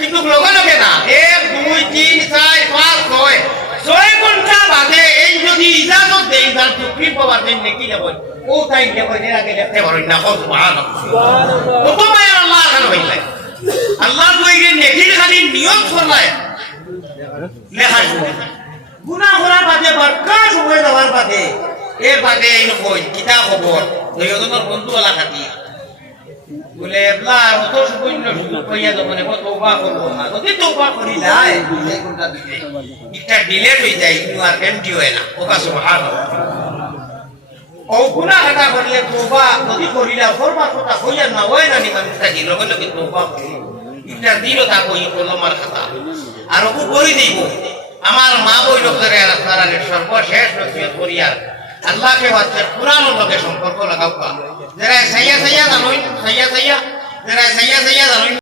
কিন্তু লগে লগে না 1 2 3 4 5 6 6 ঘন্টা বাদে এই যদি ইজাজত দেই তার চুক্তি পাওয়ার জন্য কি যাব ও তাই দেখো এর আগে দেখতে পারেন না সুবহানাল্লাহ কত মায়ের আল্লাহ আখান হইলে আল্লাহ কইরে নেকির খালি নিয়ম ফরমায় লেখা গুনাহ করার বাদে বরকা সময় দেওয়ার বাদে এর বাদে এই কই কিতা খবর দুইজনের বন্ধু वाला খাতি বলে এবলা অত সুবন্য সুযোগ কইয়া যখন তওবা করব না যদি তওবা করি যায় এই কোনটা দিতে এটা ডিলেট হই যায় ইউ আর এমটি হয় না ওকা সুবহানাল্লাহ ও গুনাহ কাটা করলে তওবা যদি করিলা ফরমা কথা হইয়া না হয় না নি মানুষটা কি লগে লগে তওবা করি এটা দিলো তা কই করলো মার খাতা আর ওকে করি দেব আমার মা বই লোকের আপনারা সর্বশেষ নসিহত করিয়া আল্লাহকে ওয়াসে কুরআনের লগে সম্পর্ক লাগাও যারা সাইয়া সাইয়া জানোই সাইয়া সাইয়া যারা সাইয়া সাইয়া জানোই